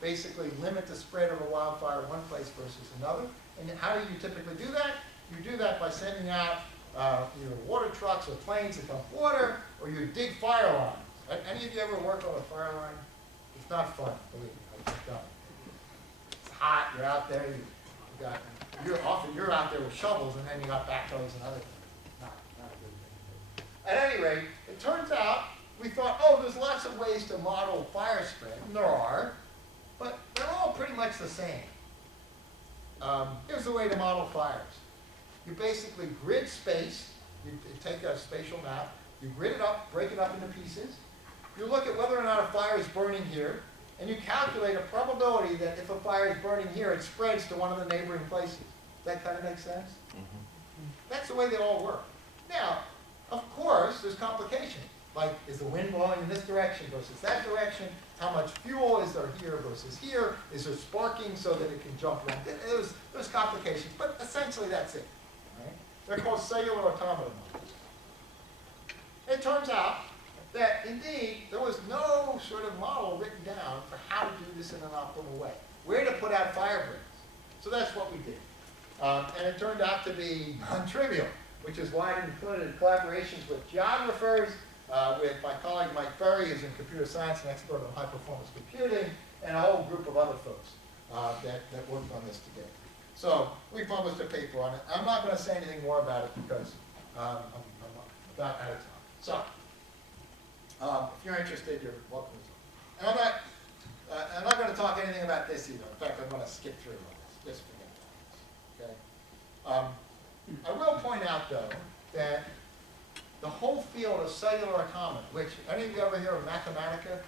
basically limit the spread of a wildfire in one place versus another. And how do you typically do that? You do that by sending out either water trucks or planes that dump water, or you dig fire lines. Any of you ever work on a fire line? It's not fun, believe me. I've just done it. It's hot. You're out there. You're out there with shovels, and then you got backhoes and other things. Not a good thing. At any rate, it turns out we thought, oh, there's lots of ways to model fire spread, and there are, but they're all pretty much the same. Here's the way to model fires. You basically grid space. You take a spatial map. You grid it up, break it up into pieces. You look at whether or not a fire is burning here, and you calculate a probability that if a fire is burning here, it spreads to one of the neighboring places. Does that kind of make sense? Mm-hmm. That's the way they all work. Now, of course, there's complications. Like, is the wind blowing in this direction versus that direction? How much fuel is there here versus here? Is there sparking so that it can jump around? There's complications, but essentially that's it. Right? They're called cellular automata models. It turns out that, indeed, there was no sort of model written down for how to do this in an optimal way, where to put out fire breaks. So that's what we did. And it turned out to be non-trivial, which is why it included collaborations with geographers, with my colleague Mike Ferry, who's in computer science and expert on high-performance computing, and a whole group of other folks that worked on this together. So we published a paper on it. I'm not going to say anything more about it because I'm about out of time. So if you're interested, you're welcome to talk. And I'm not going to talk anything about this either. In fact, I'm going to skip through all this. Just forget about this. Okay? I will point out, though, that the whole field of cellular automata, which, any of you ever hear of Mathematica?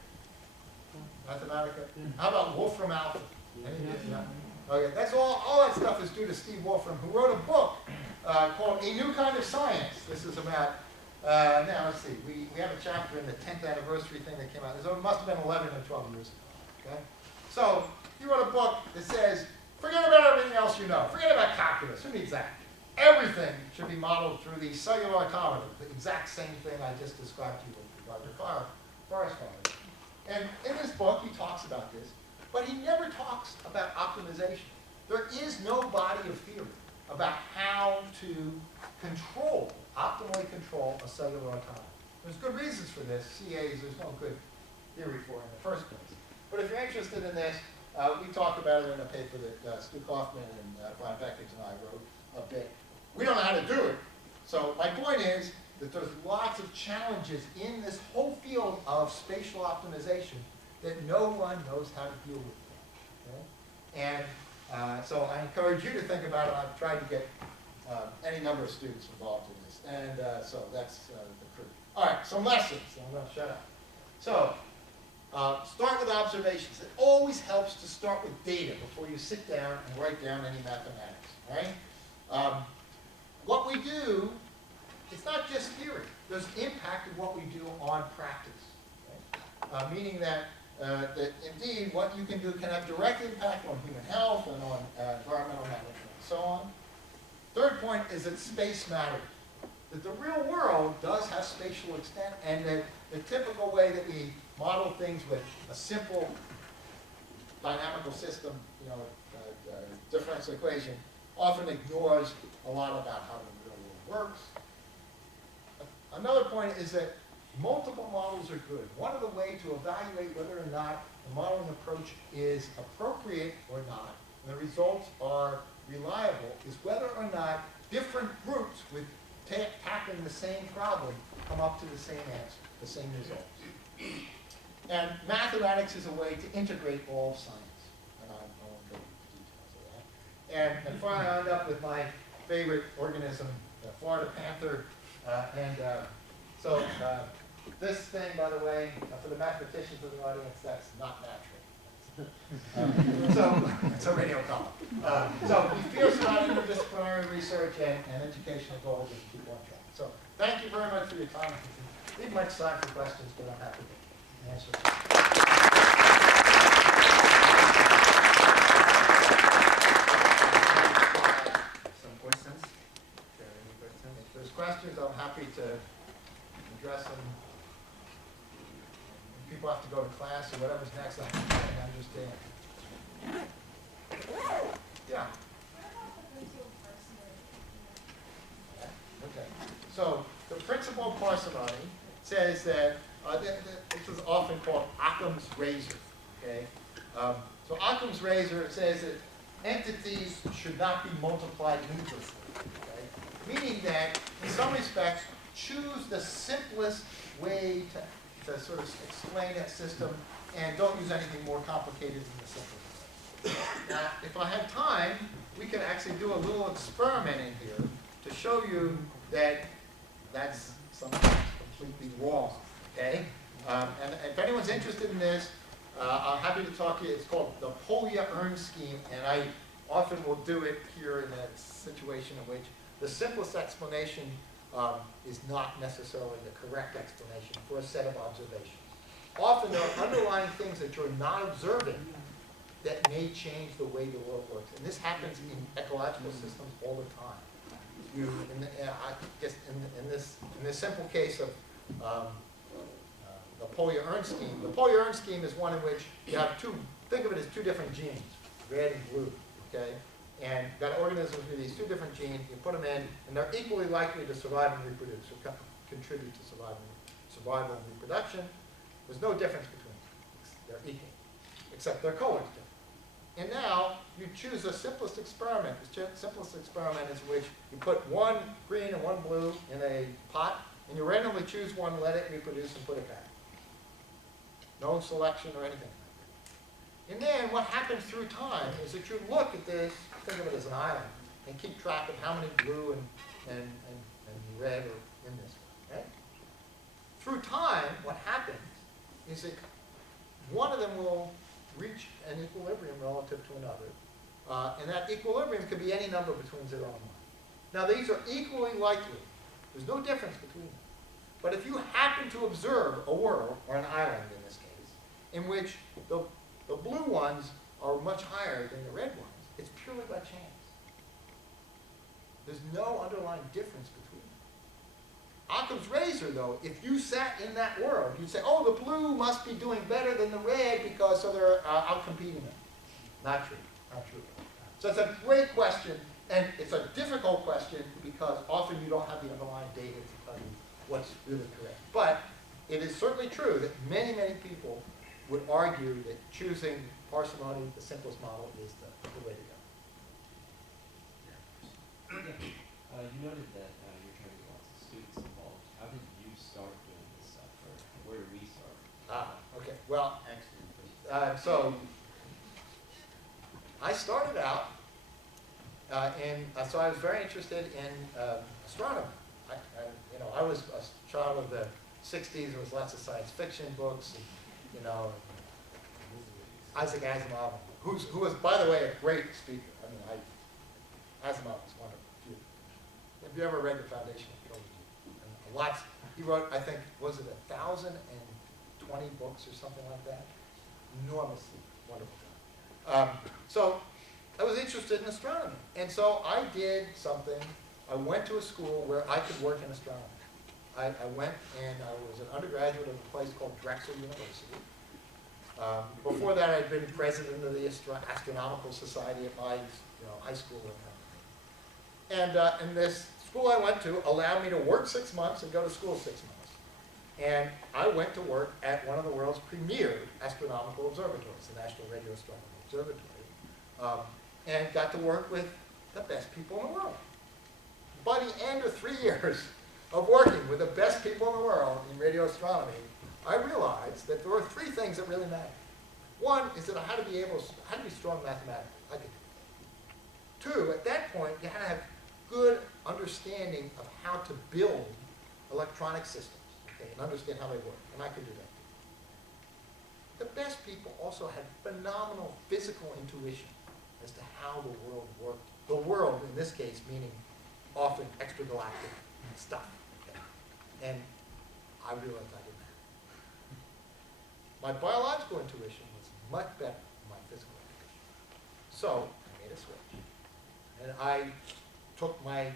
Mathematica? How about Wolfram Alpha? Any of you? Yeah. Okay, that's all that stuff is due to Steve Wolfram, who wrote a book called A New Kind of Science. This is about, now let's see, we have a chapter in the 10th anniversary thing that came out. It must have been 11 or 12 years ago. Okay? So he wrote a book that says, forget about everything else you know. Forget about calculus. Who needs that? Everything should be modeled through the cellular automata, the exact same thing I just described to you with regard to forest fires. And in this book, he talks about this, but he never talks about optimization. There is no body of theory about how to optimally control a cellular automata. There's good reasons for this. CAs, there's no good theory for it in the first place. But if you're interested in this, we talk about it in a paper that Stu Kaufman and Brian Beckett and I wrote a bit. We don't know how to do it. So my point is that there's lots of challenges in this whole field of spatial optimization that no one knows how to deal with. Okay? And so I encourage you to think about it. I've tried to get any number of students involved in this. And so that's the proof. All right, some lessons. I'm going to shut up. So start with observations. It always helps to start with data before you sit down and write down any mathematics. All right? What we do, it's not just theory. There's impact of what we do on practice. Okay? Meaning that indeed what you can do can have direct impact on human health and on environmental management and so on. Third point is that space matters. That the real world does have spatial extent, and that the typical way that we model things with a simple dynamical system, differential equation, often ignores a lot about how the real world works. Another point is that multiple models are good. One of the ways to evaluate whether or not the modeling approach is appropriate or not, and the results are reliable, is whether or not different groups with tackling the same problem come up to the same answer, the same results. And mathematics is a way to integrate all science. And I won't go into the details of that. And finally, I end up with my favorite organism, the Florida panther. So this thing, by the way, for the mathematicians in the audience, that's not natural. So it's a radio column. So we fierce about interdisciplinary research and educational goals and keep on track. So thank you very much for your time. Leave much time for questions, but I'm happy to answer them. Some questions? If there are any questions? If there's questions, I'm happy to address them. People have to go to class or whatever's next, I can understand. So Occam's razor says that entities should not be multiplied needlessly, okay? Meaning that, in some respects, choose the simplest way to sort of explain that system and don't use anything more complicated than the simplest way. Now, if I have time, we can actually do a little experiment in here to show you that that's sometimes completely wrong, okay? And if anyone's interested in this, I'm happy to talk to you. It's called the Polya-Ern scheme, and I often will do it here in a situation in which the simplest explanation is not necessarily the correct explanation for a set of observations. Often there are underlying things that you're not observing that may change the way the world works. And this happens in ecological systems all the time. I guess in this simple case of the Polya-Ern scheme, the Polya-Ern scheme is one in which you have think of it as two different genes, red and blue, okay? And you've got organisms with these two different genes, you put them in, and they're equally likely to survive and reproduce, or contribute to survival and reproduction. There's no difference between them. They're equal, except their colors different. And now, you choose the simplest experiment. The simplest experiment is which you put one green and one blue in a pot, and you randomly choose one, let it reproduce, and put it back. No selection or anything like that. And then what happens through time is that you look at this, think of it as an island, and keep track of how many blue and red are in this one. Okay? Through time, what happens is that one of them will reach an equilibrium relative to another, and that equilibrium could be any number between 0 and 1. Now these are equally likely. There's no difference between them. But if you happen to observe a world, or an island in this case, in which the blue ones are much higher than the red ones, it's purely by chance. There's no underlying difference between them. Occam's razor, though, if you sat in that world, you'd say, oh, the blue must be doing better than the red because so they're outcompeting them. Not true. Not true. So it's a great question, and it's a difficult question because often you don't have the underlying data to tell you what's really correct. But it is certainly true that many, many people would argue that choosing parsimony, the simplest model, is the way to go. You noted that you're trying to get lots of students involved. How did you start doing this stuff, or where did we start? Okay. Well, so I started out, so I was very interested in astronomy. I was a child of the 60s. There was lots of science fiction books, and, Isaac Asimov, who was, by the way, a great speaker. Asimov was wonderful. Have you ever read The Foundation of Trilogy? He wrote, I think, was it 1,020 books or something like that? Enormously wonderful guy. So I was interested in astronomy. And so I did something. I went to a school where I could work in astronomy. I went and I was an undergraduate of a place called Drexel University. Before that, I'd been president of the Astronomical Society at my high school. And this school I went to allowed me to work 6 months and go to school 6 months. And I went to work at one of the world's premier astronomical observatories, the National Radio Astronomy Observatory, and got to work with the best people in the world. By the end of 3 years of working with the best people in the world in radio astronomy, I realized that there were 3 things that really mattered. One is that I had to be strong mathematically. I could do it. 2, at that point, you had to have good understanding of how to build electronic systems, okay, and understand how they work, and I could do that. The best people also had phenomenal physical intuition as to how the world worked. The world, in this case, meaning often extragalactic stuff. Okay? And I realized I didn't have it. My biological intuition was much better than my physical intuition. So I made a switch. And I took my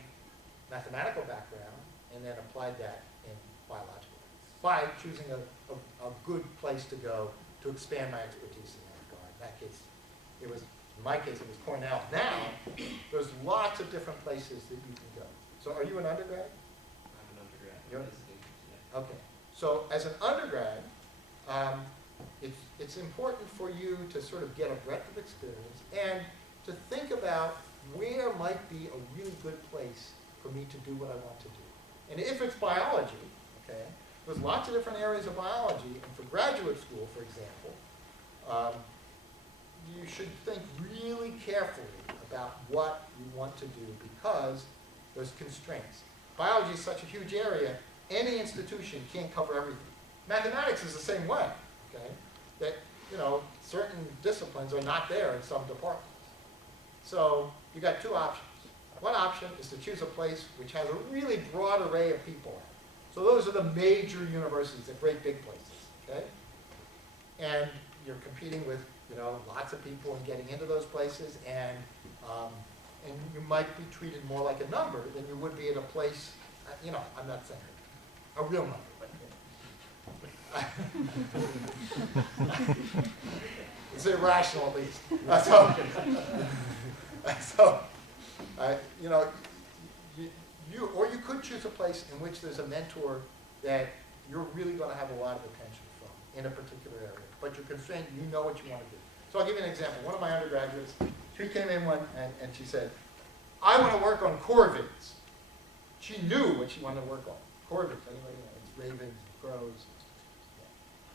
mathematical background and then applied that in biological by choosing a good place to go to expand my expertise in that regard. In that case, in my case, it was Cornell. Now, there's lots of different places that you can go. So are you an undergrad? I'm an undergrad. You're- Yeah. Okay. So as an undergrad, it's important for you to sort of get a breadth of experience and to think about where might be a really good place for me to do what I want to do. And if it's biology, okay, there's lots of different areas of biology, and for graduate school, for example, you should think really carefully about what you want to do because there's constraints. Biology is such a huge area, any institution can't cover everything. Mathematics is the same way, okay? That, you know, certain disciplines are not there in some departments. So you got two options. One option is to choose a place which has a really broad array of people in it. So those are the major universities, the great big places, okay? And you're competing with, you know, lots of people and getting into those places, and you might be treated more like a number than you would be at a place, you know, I'm not saying a real number, but it's irrational at least. You know, or you could choose a place in which there's a mentor that you're really going to have a lot of attention from in a particular area, but you're constrained, you know what you want to do. So I'll give you an example. One of my undergraduates, she came in and she said, I want to work on corvids. She knew what she wanted to work on. Corvids, anybody know? It's ravens, crows.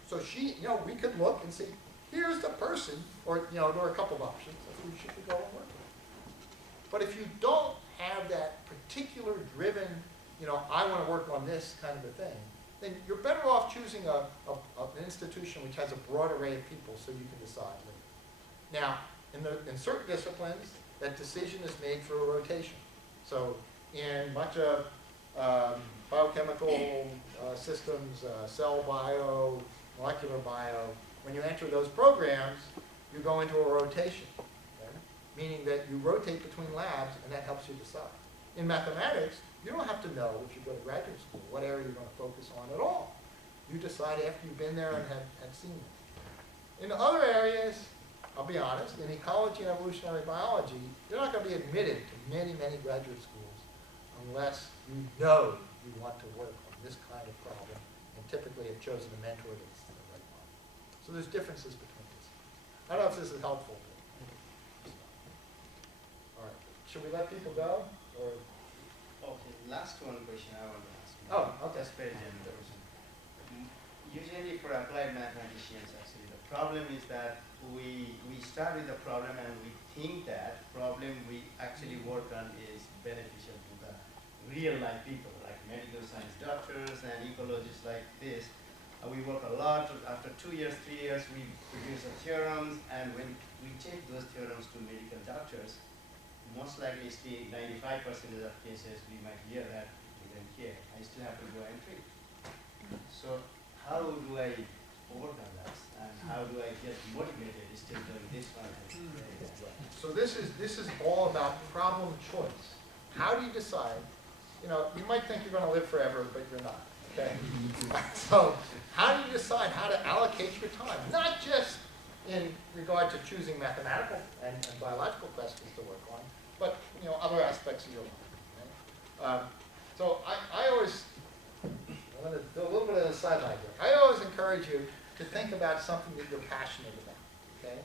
So she, you know, we could look and see, here's the person, or, you know, there are a couple of options of who she could go and work with. But if you don't have that particular driven, you know, I want to work on this kind of a thing, then you're better off choosing an institution which has a broad array of people so you can decide later. Now, in certain disciplines, that decision is made through a rotation. So in much of biochemical systems, cell bio, molecular bio, when you enter those programs, you go into a rotation, okay? Meaning that you rotate between labs, and that helps you decide. In mathematics, you don't have to know if you go to graduate school what area you're going to focus on at all. You decide after you've been there and have seen it. In other areas, I'll be honest, in ecology and evolutionary biology, you're not going to be admitted to many, many graduate schools unless you know you want to work on this kind of problem and typically have chosen a mentor that's the right one. So there's differences between this. I don't know if this is helpful. All right. Should we let people go? Or? Okay, last one question I want to ask. Oh, okay. That's very general question. Usually for applied mathematicians, actually, the problem is that we start with the problem and we think that problem we actually work on is beneficial to the real life people, like medical science doctors and ecologists like this. We work a lot. After 2 years, 3 years, we produce the theorems, and when we take those theorems to medical doctors, most likely still 95% of cases we might hear that we don't care. I still have to go and treat. So how do I overcome that? And how do I get motivated still doing this one? So this is all about problem choice. How do you decide? You know, you might think you're going to live forever, but you're not. Okay. So how do you decide how to allocate your time? Not just in regard to choosing mathematical and biological questions to work on, but you know, other aspects of your life. Right? So I always, I'm going to do a little bit of a sideline here. I always encourage you to think about something that you're passionate about. Okay,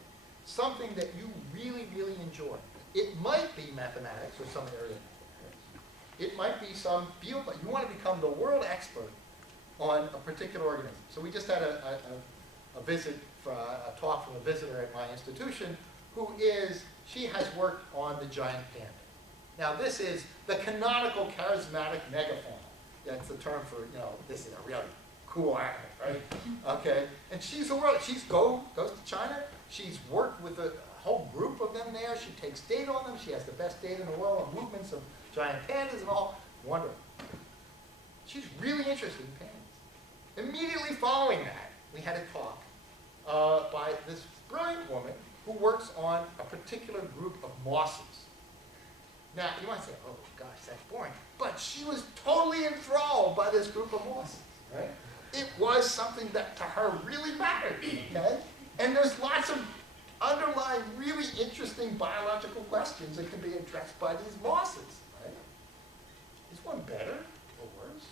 something that you really, really enjoy. It might be mathematics or some area of mathematics. It might be some field, but you want to become the world expert on a particular organism. So we just had a visit, a talk from a visitor at my institution she has worked on the giant panda. Now this is the canonical charismatic megafauna. That's the term for, you know, this is a really cool animal, right? Okay, and she's the world, goes to China, she's worked with a whole group of them there, she takes data on them, she has the best data in the world on movements of giant pandas and all, wonderful. She's really interested in pandas. Immediately following that, we had a talk by this brilliant woman who works on a particular group of mosses. Now, you might say, oh gosh, that's boring. But she was totally enthralled by this group of mosses, right? It was something that to her really mattered, okay? And there's lots of underlying really interesting biological questions that can be addressed by these mosses, right? Is one better or worse?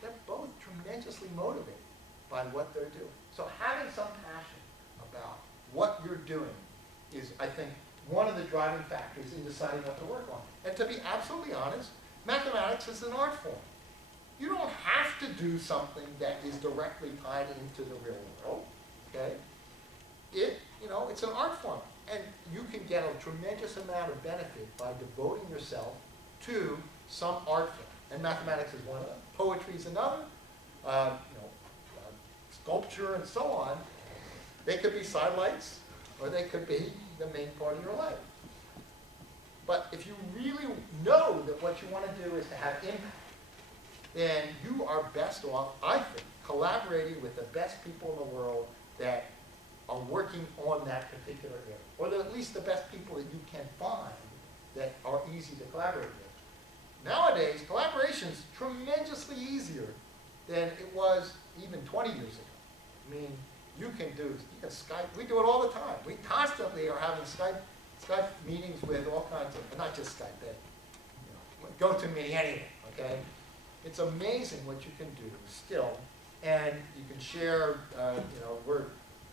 They're both tremendously motivated by what they're doing. So having some passion about what you're doing is, I think, one of the driving factors in deciding what to work on. And to be absolutely honest, mathematics is an art form. You don't have to do something that is directly tied into the real world, okay? It's an art form, and you can get a tremendous amount of benefit by devoting yourself to some art form. And mathematics is one of them. Poetry is another. Sculpture and so on. They could be sidelights, or they could be the main part of your life. But if you really know that what you want to do is to have impact, then you are best off, I think, collaborating with the best people in the world that are working on that particular area, or at least the best people that you can find that are easy to collaborate with. Nowadays, collaboration is tremendously easier than it was even 20 years ago. I mean, you can Skype, we do it all the time. We constantly are having Skype meetings with all kinds of, not just Skype, but GoToMeeting, anything, okay? It's amazing what you can do still, and you can share,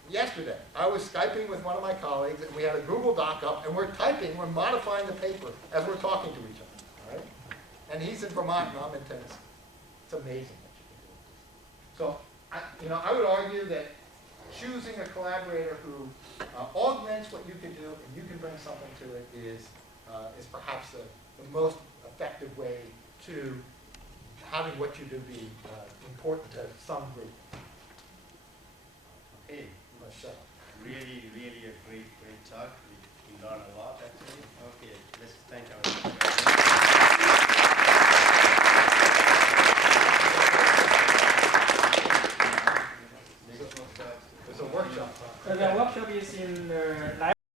yesterday, I was Skyping with one of my colleagues, and we had a Google Doc up, and we're modifying the paper as we're talking to each other, all right? And he's in Vermont, and I'm in Tennessee. It's amazing what you can do with this. So, I would argue that choosing a collaborator who augments what you can do, and you can bring something to it, is perhaps the most effective way to having what you do be important to some group. Okay, really a great talk. We learned a lot actually. Okay, let's thank our There's a workshop. The workshop is in